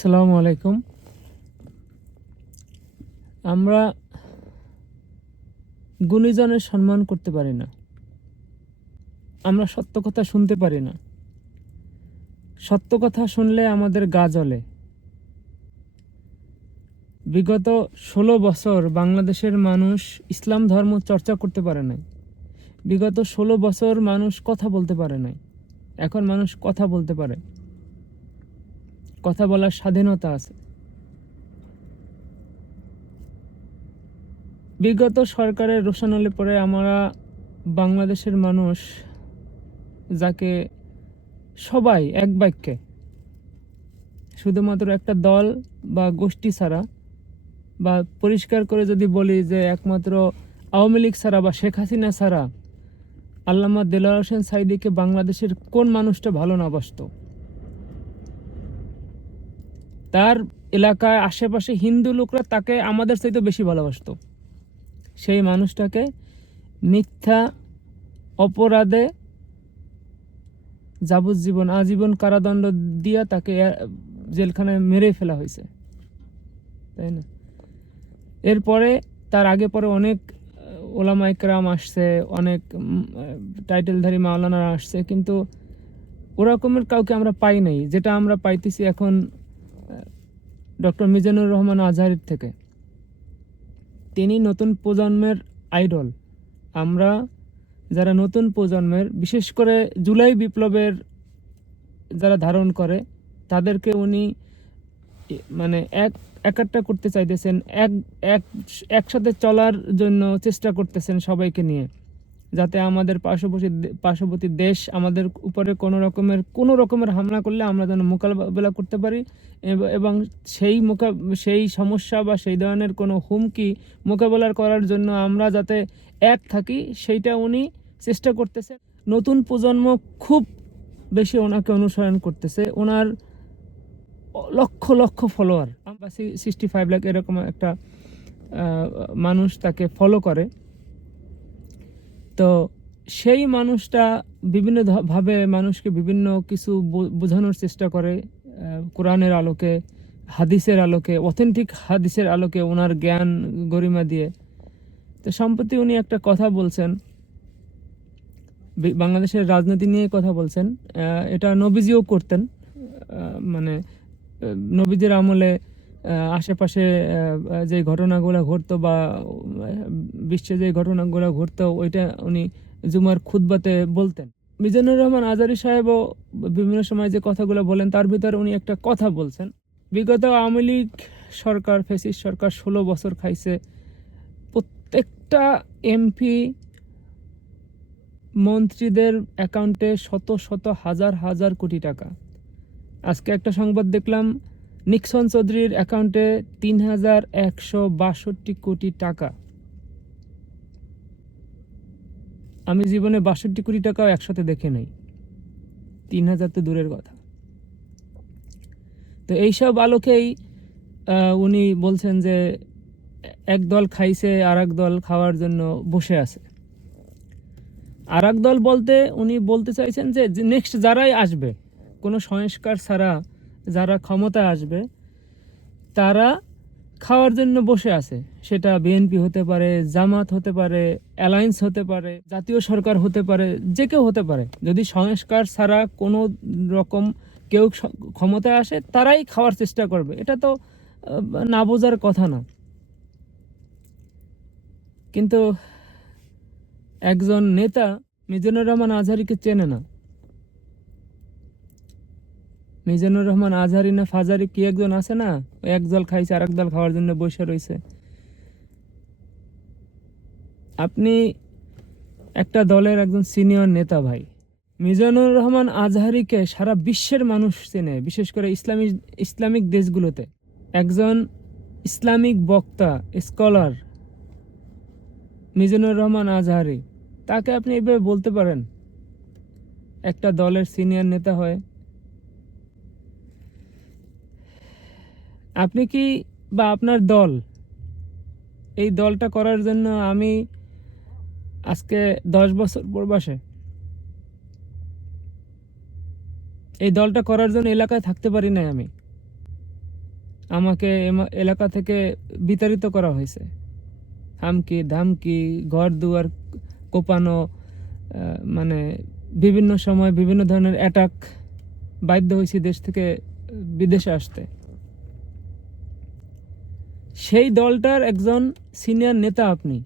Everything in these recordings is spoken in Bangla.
আসসালামু আলাইকুম। আমরা গুণীজনের সম্মান করতে পারি না। আমরা সত্য কথা শুনতে পারি না। সত্য কথা শুনলে আমাদের গা জ্বলে। বিগত ষোলো বছর বাংলাদেশের মানুষ ইসলাম ধর্ম চর্চা করতে পারে নাই। বিগত ষোলো বছর মানুষ কথা বলতে পারে নাই। এখন মানুষ কথা বলতে পারে। কথা বলার স্বাধীনতা আছে। বিগত সরকারের রোশানলে পরে আমরা বাংলাদেশের মানুষ যাকে সবাই এক বাক্যে, শুধুমাত্র একটা দল বা গোষ্ঠী ছাড়া বা পরিষ্কার করে যদি বলি যে একমাত্র আওয়ামী লীগ ছাড়া বা শেখ হাসিনা ছাড়া, আল্লামা দেলার হোসেন সাইদিকে বাংলাদেশের কোন মানুষটা ভালো না বাসতো? তার এলাকায় আশেপাশে হিন্দু লোকরা তাকে আমাদের চাইতে বেশি ভালোবাসতো। সেই মানুষটাকে মিথ্যা অপরাধে যাবজ্জীবন আজীবন কারাদণ্ড দিয়া তাকে জেলখানায় মেরে ফেলা হয়েছে। তাই না? এরপরে তার আগে পরে অনেক আহ, ওলামা একরাম আসছে অনেক টাইটেলধারী মাওলানারা আসছে কিন্তু ওরকমের কাউকে আমরা পাই নাই। যেটা আমরা পাইতেছি এখন ডক্টর মিজানুর রহমান আজহারির থেকে। তিনি নতুন প্রজন্মের আইডল। আমরা যারা নতুন প্রজন্মের, বিশেষ করে জুলাই বিপ্লবের যারা ধারণ করে, তাদেরকে উনি মানে এক একাট্টা করতে চাইতেছেন, এক এক, একসাথে চলার জন্য চেষ্টা করতেছেন সবাইকে নিয়ে। যাতে আমাদের পার্শ্ববর্তী পার্শ্ববর্তী দেশ আমাদের উপরে কোনো রকমের কোনো রকমের হামলা করলে আমরা যেন মোকাবেলা করতে পারি। এবং সেই মোকা সেই সমস্যা বা সেই ধরনের কোনো হুমকি মোকাবেলা করার জন্য আমরা যাতে এক থাকি, সেইটা উনি চেষ্টা করতেছে। নতুন প্রজন্ম খুব বেশি ওনাকে অনুসরণ করতেছে। ওনার লক্ষ লক্ষ ফলোয়ার আমরা সিক্সটি ফাইভ লাখ এরকম একটা মানুষ তাকে ফলো করে। তো সেই মানুষটা বিভিন্ন ভাবে মানুষকে বিভিন্ন কিছু বোঝানোর চেষ্টা করে কোরআনের আলোকে, হাদিসের আলোকে অথেন্টিক হাদিসের আলোকে ওনার জ্ঞান গরিমা দিয়ে। তো সম্প্রতি উনি একটা কথা বলছেন বাংলাদেশের রাজনীতি নিয়ে কথা বলছেন। এটা নবীজিও করতেন মানে নবীজির আমলে আশেপাশে যে ঘটনাগুলো ঘটতো বা বিশ্বে যে ঘটনাগুলো ঘটতো, ওইটা উনি জুমার খুতবাতে বলতেন। মিজানুর রহমান আজারি সাহেবও বিভিন্ন সময় যে কথাগুলো বলেন, তার ভিতরে উনি একটা কথা বলছেন। বিগত আওয়ামী লীগ সরকার ফেসিস সরকার ষোলো বছর খাইছে। প্রত্যেকটা এমপি মন্ত্রীদের অ্যাকাউন্টে শত শত হাজার হাজার কোটি টাকা। আজকে একটা সংবাদ দেখলাম নিক্সন চৌধুরীর অ্যাকাউন্টে তিন হাজার একশো বাষট্টি কোটি টাকা। আমি জীবনে বাষট্টি কোটি টাকাও একসাথে দেখে নাই। তিন হাজার তো দূরের কথা। তো এইসব আলোকেই উনি বলছেন যে এক দল খাইছে আর দল খাওয়ার জন্য বসে আছে। আর দল বলতে, উনি বলতে চাইছেন যে নেক্সট যারাই আসবে, কোনো সংস্কার ছাড়া যারা ক্ষমতা আসবে, তারা খাওয়ার জন্য বসে আছে। সেটা বিএনপি হতে পারে, জামাত হতে পারে, অ্যালায়েন্স হতে পারে, জাতীয় সরকার হতে পারে, যে কেউ হতে পারে। যদি সংস্কার ছাড়া কোনো রকম কেউ ক্ষমতায় আসে, তারাই খাওয়ার চেষ্টা করবে। এটা তো না বোঝার কথা না। কিন্তু একজন নেতা মিজানুর রহমান আজহারিকে চেনে না। মিজানুর রহমান আজহারি না ফাজারি কি একজন আছে না? এক দল খাইছে আর এক দল খাওয়ার জন্য বসে রয়েছে আপনি একটা দলের একজন সিনিয়র নেতা ভাই। মিজানুর রহমান আজহারিকে সারা বিশ্বের মানুষ চেনে, বিশেষ করে ইসলামী, ইসলামিক দেশগুলোতে। একজন ইসলামিক বক্তা, স্কলার মিজানুর রহমান আজহারি। তাকে আপনি এভাবে বলতে পারেন? একটা দলের সিনিয়র নেতা হয়ে আপনি কি বা আপনার দল, এই দলটা করার জন্য আমি আজকে দশ বছর পূর্বাসে, এই দলটা করার জন্য এলাকায় থাকতে পারি নাই আমি। আমাকে এলাকা থেকে বিতাড়িত করা হয়েছে। হামকি, ধামকি ঘর দুয়ার কোপানো মানে বিভিন্ন সময় বিভিন্ন ধরনের অ্যাটাক বাধ্য হয়েছি দেশ থেকে বিদেশে আসতে। সেই দলটার একজন সিনিয়র নেতা আপনি।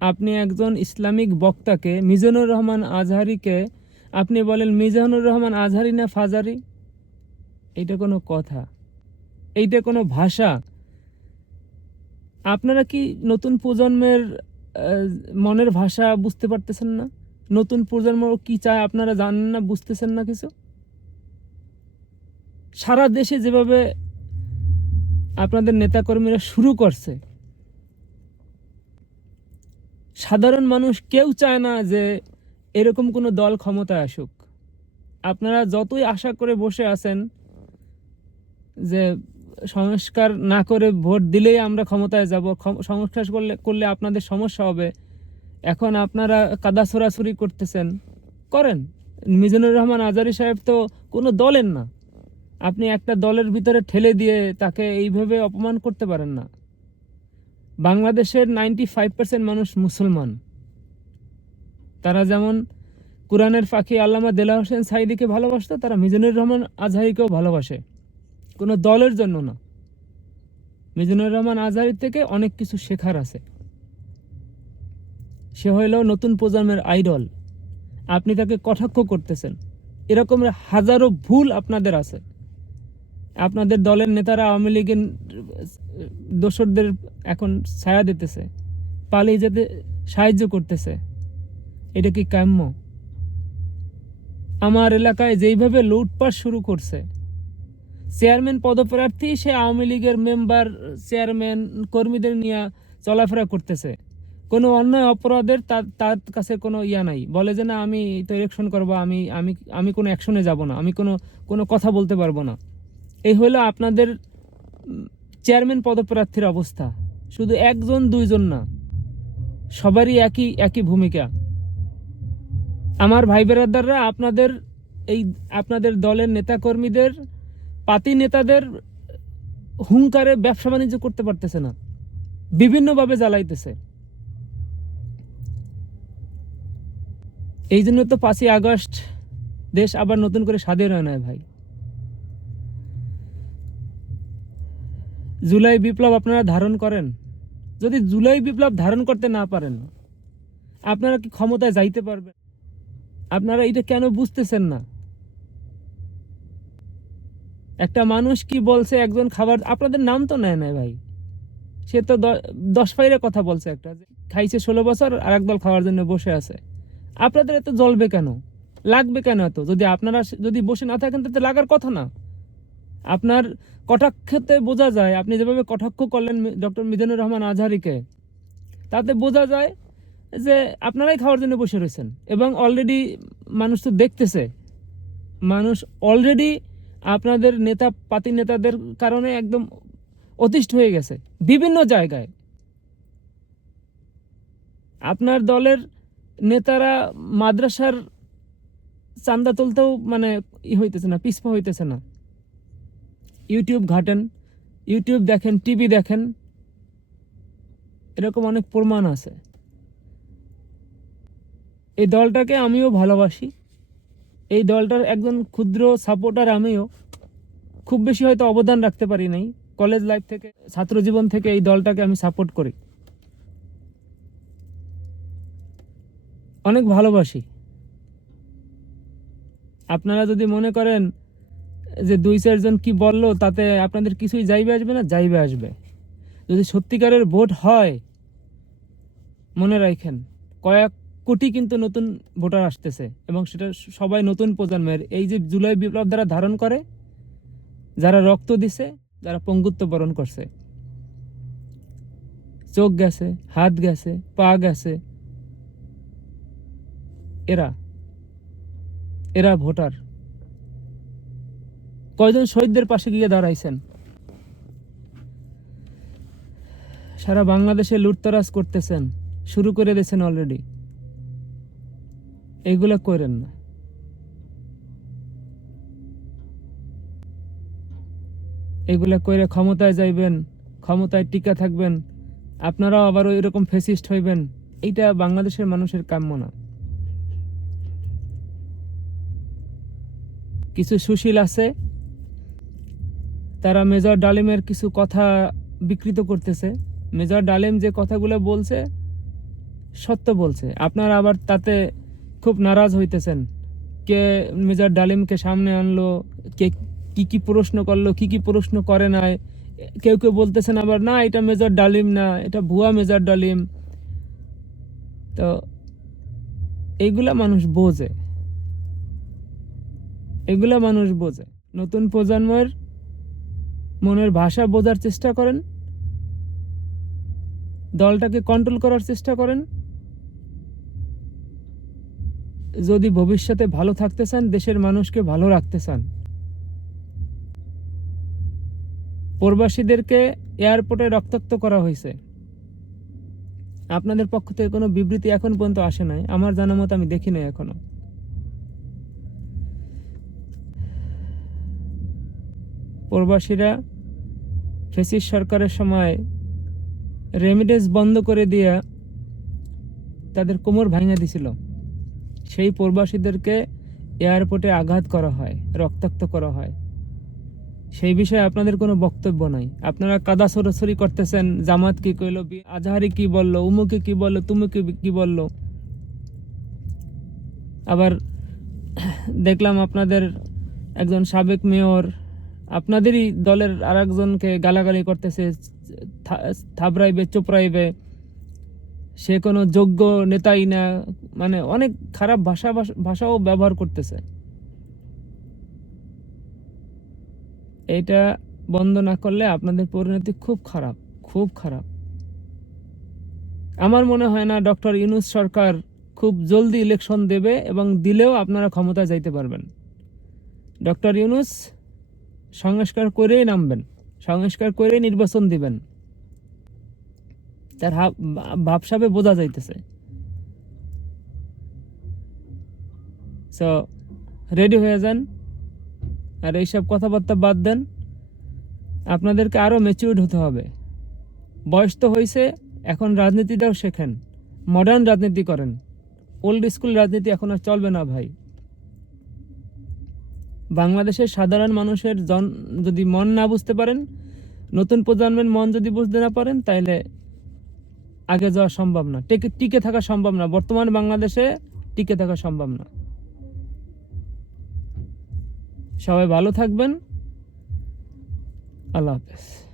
আপনি একজন ইসলামিক বক্তাকে মিজানুর রহমান আজহারিকে আপনি বলেন, মিজানুর রহমান আজহারি না ফাজারি? এইটা কোনো কথা। এইটা কোনো ভাষা। আপনারা কি নতুন প্রজন্মের মনের ভাষা বুঝতে পারতেছেন না? নতুন প্রজন্ম কি চায় আপনারা জানেন না, বুঝতেছেন না কিছু? সারা দেশে যেভাবে আপনাদের নেতাকর্মীরা শুরু করছে। সাধারণ মানুষ কেউ চায় না যে এরকম কোনো দল ক্ষমতায় আসুক। আপনারা যতই আশা করে বসে আছেন যে সংস্কার না করে ভোট দিলেই আমরা ক্ষমতায় যাব সংস্কার করলে করলে আপনাদের সমস্যা হবে। এখন আপনারা কাদা ছোড়াছুরি করতেছেন। করেন। মিজানুর রহমান আজারি সাহেব তো কোনো দলের না। আপনি একটা দলের ভিতরে ঠেলে দিয়ে তাকে এইভাবে অপমান করতে পারেন না। বাংলাদেশের নাইনটি ফাইভ পার্সেন্ট মানুষ মুসলমান। তারা যেমন কোরআনের ফাঁকি আল্লামা দেলা হোসেন সাইদিকে ভালোবাসত, তারা মিজানুর রহমান আজহারিকেও ভালোবাসে। কোনো দলের জন্য না। মিজানুর রহমান আজহারির থেকে অনেক কিছু শেখার আছে। সে হইল নতুন প্রজন্মের আইডল। আপনি তাকে কটাক্ষ করতেছেন। এরকম হাজারো ভুল আপনাদের আছে। আপনাদের দলের নেতারা আওয়ামী লীগের দোসরদের এখন ছায়া দিতেছে, পালিয়ে যেতে সাহায্য করতেছে। এটা কি কাম্য? আমার এলাকায় যেইভাবে লুটপাট শুরু করছে, চেয়ারম্যান পদপ্রার্থী সে আওয়ামী লীগের মেম্বার, চেয়ারম্যান, কর্মীদের নিয়ে চলাফেরা করতেছে। কোনো অন্যায় অপরাধের তার তার কাছে কোনো ইয়া নাই। বলে যে, না, আমি তো ইলেকশন করব, আমি আমি আমি কোনো অ্যাকশনে যাব না, আমি কোনো কোনো কথা বলতে পারব না। এই হলো আপনাদের চেয়ারম্যান পদপ্রার্থীর অবস্থা। শুধু একজন, দুইজন না, সবারই একই একই ভূমিকা। আমার ভাই বেরাদাররা, আপনাদের এই, আপনাদের দলের নেতাকর্মীদের, পাতি নেতাদের হুঙ্কারে ব্যবসা বাণিজ্য করতে পারতেছে না। বিভিন্নভাবে জ্বালাইতেছে। এই জন্য তো পাঁচই আগস্ট দেশ আবার নতুন করে স্বাধীন হয় নয় ভাই। জুলাই বিপ্লব আপনারা ধারণ করেন? যদি জুলাই বিপ্লব ধারণ করতে না পারেন, আপনারা কি ক্ষমতায় যাইতে পারবেন? আপনারা এটা কেন বুঝতেছেন না? একটা মানুষ কি বলছে, একজন খাবার, আপনাদের নাম তো নেয় না ভাই। সে তো দশ পাইরে কথা বলছে একটা খাইছে ষোলো বছর আর একদল খাওয়ার জন্য বসে আছে। আপনাদের এত জ্বলবে কেন? লাগবে কেন এত? যদি আপনারা যদি বসে না থাকেন তাতে লাগার কথা না। আপনার কটাক্ষতে বোঝা যায়, আপনি যেভাবে কটাক্ষ করলেন ডক্টর মিজানুর রহমান আজহারিকে, তাতে বোঝা যায় যে আপনারাই খাওয়ার জন্য বসে রয়েছেন এবং অলরেডি মানুষ তো দেখতেছে। মানুষ অলরেডি আপনাদের নেতা, পাতি নেতাদের কারণে একদম অতিষ্ঠ হয়ে গেছে, বিভিন্ন জায়গায়। আপনার দলের নেতারা মাদ্রাসার চান্দা তুলতেও মানে ই হইতেছে না, পিছপা হইতেছে না। ইউটিউব ঘাটেন, ইউটিউব দেখেন, টিভি দেখেন, এরকম অনেক প্রমাণ আছে। এই দলটাকে আমিও ভালোবাসি। এই দলটার একজন ক্ষুদ্র সাপোর্টার আমিও খুব বেশি হয়তো অবদান রাখতে পারি নাই। কলেজ লাইফ থেকে, ছাত্র জীবন থেকে এই দলটাকে আমি সাপোর্ট করি। অনেক ভালোবাসি। আপনারা যদি মনে করেন যে দুই চারজন কি বলল, তাতে আপনাদের কিছুই যাইবে আসবে না? যাইবে আসবে। যদি সত্যিকারের ভোট হয়, মনে রাখেন, কয়েক কোটি কিন্তু নতুন ভোটার আসতেছে এবং সেটা সবাই নতুন প্রজন্মের। এই যে জুলাই বিপ্লব দ্বারা ধারণ করে, যারা রক্ত দিছে, যারা পঙ্গুত্ব বরণ করছে, চোখ গেছে, হাত গেছে, পা গেছে, এরা এরা ভোটার। কয়জন শহীদদের পাশে গিয়ে দাঁড়াইছেন? সারা বাংলাদেশে লুটতরাজ করতেছেন, শুরু করে দিয়েছেন অলরেডি এগুলো করেন না। এগুলা করে ক্ষমতায় যাইবেন, ক্ষমতায় টিকা থাকবেন, আপনারাও আবার ওই রকম ফেসিস্ট হইবেন, এইটা বাংলাদেশের মানুষের কাম্য না। কিছু সুশীল আছে তারা মেজর ডালিমের কিছু কথা বিকৃত করতেছে। মেজর ডালিম যে কথাগুলো বলছে, সত্য বলছে। আপনারা আবার তাতে খুব নারাজ হইতেছেন। কে মেজর ডালিমকে সামনে আনলো, কে কি কি প্রশ্ন করল, কি কি প্রশ্ন করে নাই, কেউ কেউ বলতেছেন আবার, না, এটা মেজর ডালিম না, এটা ভুয়া মেজর ডালিম। তো এইগুলা মানুষ বোঝে। এগুলা মানুষ বোঝে। নতুন প্রজন্মের মনের ভাষা বোঝার চেষ্টা করেন। দলটাকে কন্ট্রোল করার চেষ্টা করেন। যদি ভবিষ্যতে ভালো থাকতে চান, দেশের মানুষকে ভালো রাখতে চান। প্রবাসীদেরকে এয়ারপোর্টে রক্তাক্ত করা হয়েছে। আপনাদের পক্ষ থেকে কোনো বিবৃতি এখন পর্যন্ত আসে নাই। আমার জানা মতো আমি দেখি নাই এখনও। প্রবাসীরা ফেসিস সরকারের সময় রেমিডেন্স বন্ধ করে দিয়া তাদের কোমর ভাঙে দিছিল। সেই প্রবাসীদেরকে এয়ারপোর্টে আঘাত করা হয়, রক্তাক্ত করা হয়। সেই বিষয়ে আপনাদের কোনো বক্তব্য নাই। আপনারা কাদা সরাসরি করতেছেন, জামাত কি কইলো আজহারি কি বলল উমুকে কি বলল তুমুকে কি বলল? আবার দেখলাম আপনাদের একজন সাবেক মেয়র আপনাদেরই দলের আরেকজনকে গালাগালি করতেছে থাবড়াইবে চোপড়াইবে। সে কোনো যোগ্য নেতাই না মানে অনেক খারাপ ভাষা, ভাষ- ভাষাও ব্যবহার করতেছে। এটা বন্ধ না করলে আপনাদের পরিণতি খুব খারাপ খুব খারাপ। আমার মনে হয় না ডক্টর ইউনুস সরকার খুব জলদি ইলেকশন দেবে এবং দিলেও আপনারা ক্ষমতা যাইতে পারবেন। ডক্টর ইউনুস সংস্কার করেই নামবেন, সংস্কার করেই নির্বাচন দিবেন। তার ভাবসাবে বোঝা যাইতেছে। সো রেডি হয়ে যান, আর এইসব কথাবার্তা বাদ দেন। আপনাদেরকে আরও ম্যাচিউর্ড হতে হবে। বয়স তো হয়েছে এখন রাজনীতিটাও শেখেন। মডার্ন রাজনীতি করেন। ওল্ড স্কুল রাজনীতি এখন আর চলবে না ভাই। বাংলাদেশের সাধারণ মানুষের জন যদি মন না বুঝতে পারেন, নতুন প্রজন্মের মন যদি বুঝতে না পারেন তাহলে আগে যাওয়া সম্ভব না। টিকে টিকে থাকা সম্ভব না। বর্তমান বাংলাদেশে টিকে থাকা সম্ভব না। সবাই ভালো থাকবেন। আল্লাহ হাফেজ।